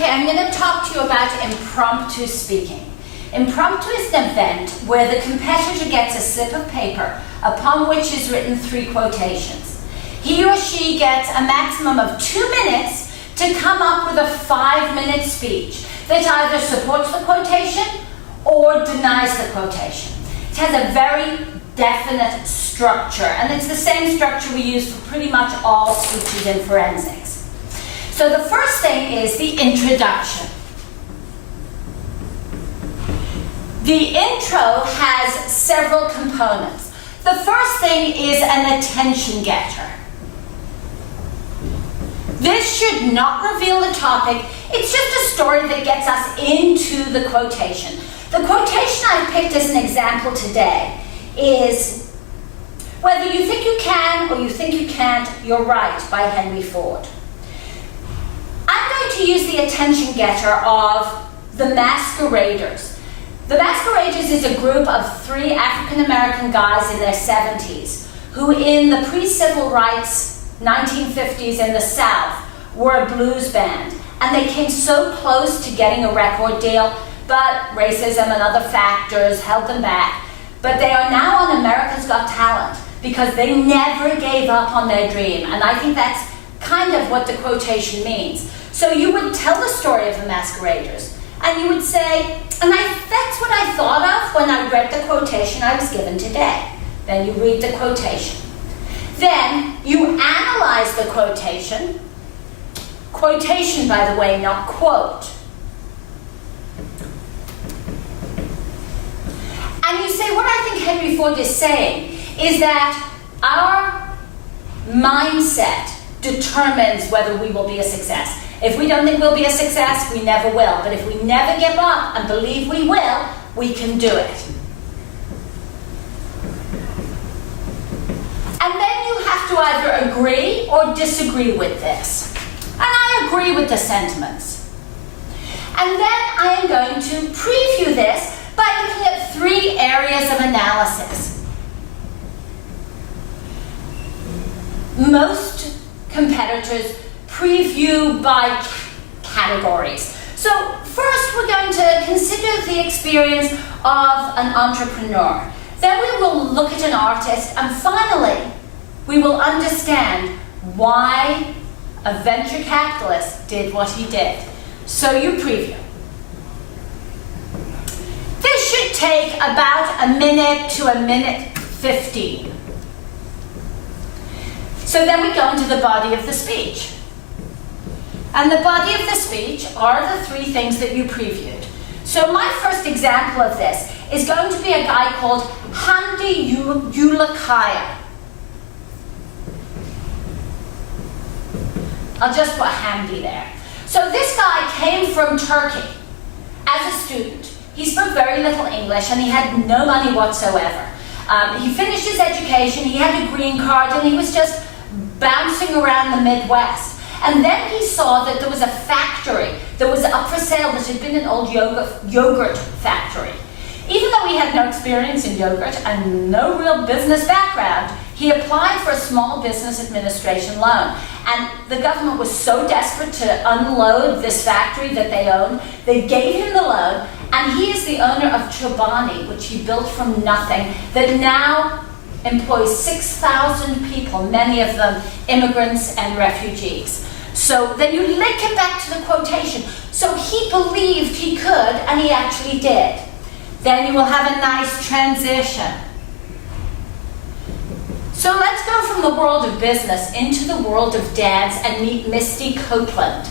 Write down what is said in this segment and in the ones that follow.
Okay, I'm going to talk to you about impromptu speaking. Impromptu is an event where the competitor gets a slip of paper upon which is written 3 quotations. He or she gets a maximum of 2 minutes to come up with a 5-minute speech that either supports the quotation or denies the quotation. It has a very definite structure, and it's the same structure we use for pretty much all speeches in forensics. So the first thing is the introduction. The intro has several components. The first thing is an attention getter. This should not reveal the topic. It's just a story that gets us into the quotation. The quotation I've picked as an example today is, "Whether you think you can or you think you can't, you're right," by Henry Ford. I'm going to use the attention getter of the Masqueraders. The Masqueraders is a group of 3 African-American guys in their 70s who in the pre-civil rights 1950s in the South were a blues band. And they came so close to getting a record deal, but racism and other factors held them back. But they are now on America's Got Talent because they never gave up on their dream. And I think that's kind of what the quotation means. So you would tell the story of the Masqueraders, and you would say, and that's what I thought of when I read the quotation I was given today. Then you read the quotation. Then you analyze the quotation. Quotation, by the way, not quote. And you say, what I think Henry Ford is saying is that our mindset determines whether we will be a success. If we don't think we'll be a success, we never will. But if we never give up and believe we will, we can do it. And then you have to either agree or disagree with this. And I agree with the sentiments. And then I am going to preview this by looking at 3 areas of analysis. Most competitors preview by categories. So first we're going to consider the experience of an entrepreneur. Then we will look at an artist, and finally we will understand why a venture capitalist did what he did. So you preview. This should take about a minute to a minute 15. So then we go into the body of the speech. And the body of the speech are the 3 things that you previewed. So my first example of this is going to be a guy called Hamdi Ulukaya. I'll just put Hamdi there. So this guy came from Turkey as a student. He spoke very little English and he had no money whatsoever. He finished his education, he had a green card, and he was just bouncing around the Midwest. And then he saw that there was a factory that was up for sale that had been an old yogurt factory. Even though he had no experience in yogurt and no real business background, he applied for a small business administration loan. And the government was so desperate to unload this factory that they owned, they gave him the loan, and he is the owner of Chobani, which he built from nothing, that now employs 6,000 people, many of them immigrants and refugees. So then you link it back to the quotation. So he believed he could, and he actually did. Then you will have a nice transition. So let's go from the world of business into the world of dance and meet Misty Copeland.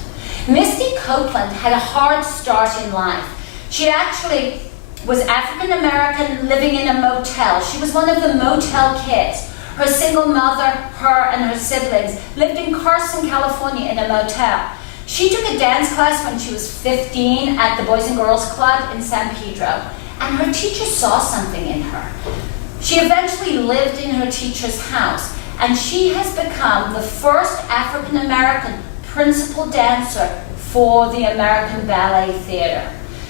Misty Copeland had a hard start in life. She actually was African American living in a motel. She was one of the motel kids. Her single mother, her and her siblings lived in Carson, California in a motel. She took a dance class when she was 15 at the Boys and Girls Club in San Pedro, and her teacher saw something in her. She eventually lived in her teacher's house, and she has become the first African American principal dancer for the American Ballet Theater.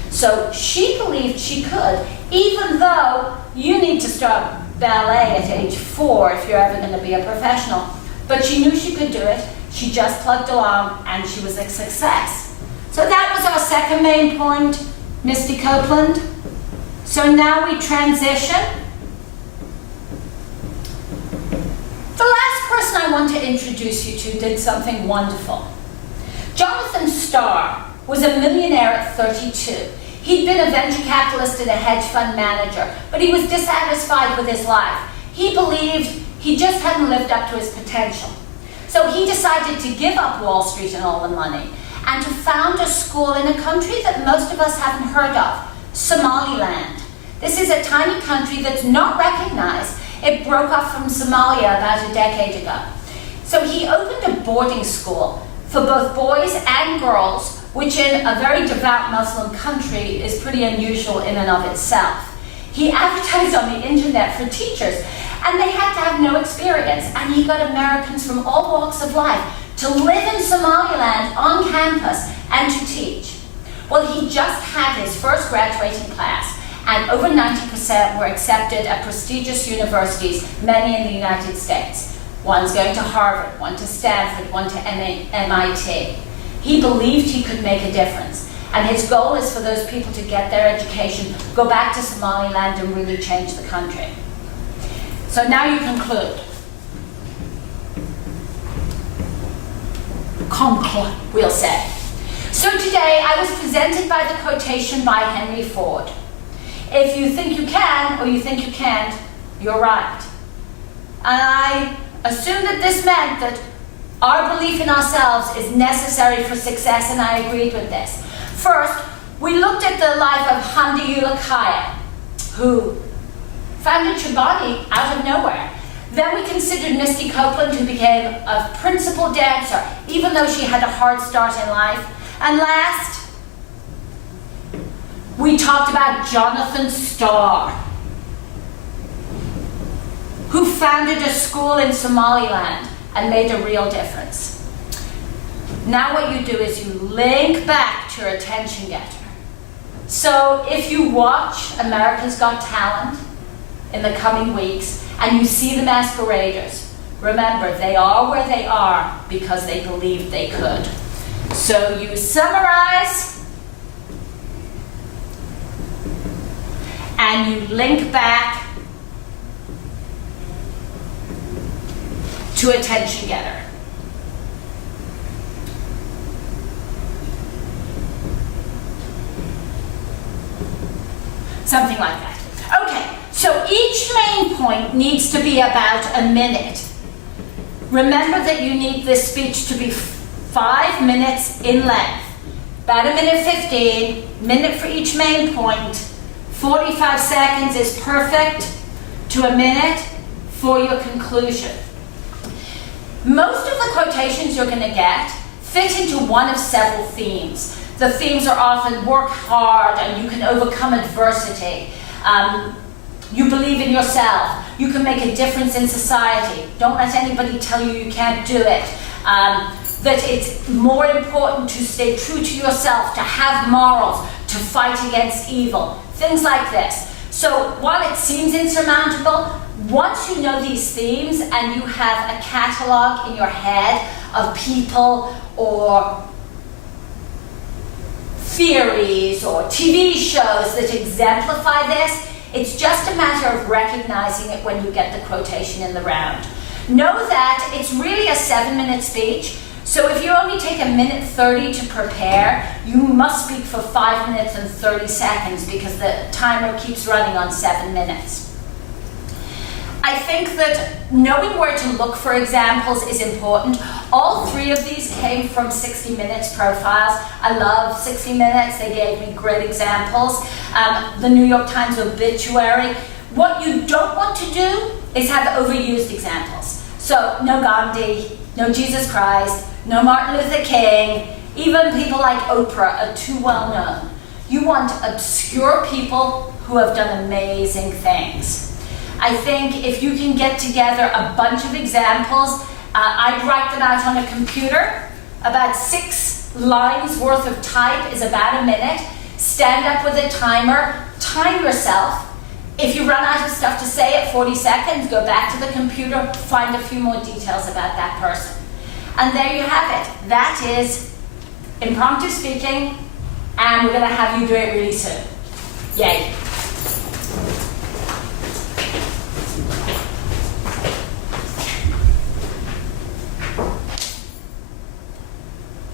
So she believed she could, even though you need to start ballet at age 4 if you're ever going to be a professional. But she knew she could do it. She just plugged along, and she was a success. So that was our second main point, Misty Copeland. So now we transition. The last person I want to introduce you to did something wonderful. Jonathan Starr was a millionaire at 32. He'd been a venture capitalist and a hedge fund manager, but he was dissatisfied with his life. He believed he just hadn't lived up to his potential. So he decided to give up Wall Street and all the money and to found a school in a country that most of us haven't heard of, Somaliland. This is a tiny country that's not recognized. It broke off from Somalia about a decade ago. So he opened a boarding school for both boys and girls, which in a very devout Muslim country is pretty unusual in and of itself. He advertised on the internet for teachers, and they had to have no experience, and he got Americans from all walks of life to live in Somaliland on campus and to teach. Well, he just had his first graduating class, and over 90% were accepted at prestigious universities, many in the United States. One's going to Harvard, one to Stanford, one to MIT. He believed he could make a difference, and his goal is for those people to get their education, go back to Somaliland and really change the country. So now you conclude. Conclude, we'll say. So today I was presented by the quotation by Henry Ford. If you think you can or you think you can't, you're right. And I assumed that this meant that our belief in ourselves is necessary for success, and I agreed with this. First, we looked at the life of Hamdi Ulukaya, who founded Chobani out of nowhere. Then we considered Misty Copeland, who became a principal dancer, even though she had a hard start in life. And last, we talked about Jonathan Starr, who founded a school in Somaliland and made a real difference. Now what you do is you link back to your attention getter. So if you watch America's Got Talent in the coming weeks and you see the masqueraders, remember they are where they are because they believed they could. So you summarize and you link back to attention getter. Something like that. Okay, so each main point needs to be about a minute. Remember that you need this speech to be 5 minutes in length. About a minute 15, minute for each main point. 45 seconds is perfect to a minute for your conclusion. Most of the quotations you're going to get fit into one of several themes. The themes are often work hard and you can overcome adversity. You believe in yourself. You can make a difference in society. Don't let anybody tell you you can't do it. That it's more important to stay true to yourself, to have morals, to fight against evil. Things like this. So while it seems insurmountable, once you know these themes and you have a catalog in your head of people or theories or TV shows that exemplify this, it's just a matter of recognizing it when you get the quotation in the round. Know that it's really a 7-minute speech, so if you only take a minute 30 to prepare, you must speak for 5 minutes and 30 seconds because the timer keeps running on 7 minutes. I think that knowing where to look for examples is important. All 3 of these came from 60 Minutes profiles. I love 60 Minutes. They gave me great examples. The New York Times obituary. What you don't want to do is have overused examples. So no Gandhi, no Jesus Christ, no Martin Luther King, even people like Oprah are too well known. You want obscure people who have done amazing things. I think if you can get together a bunch of examples, I'd write them out on a computer. About 6 lines worth of type is about a minute. Stand up with a timer, time yourself. If you run out of stuff to say at 40 seconds, go back to the computer, find a few more details about that person. And there you have it. That is impromptu speaking, and we're going to have you do it really soon. Yay.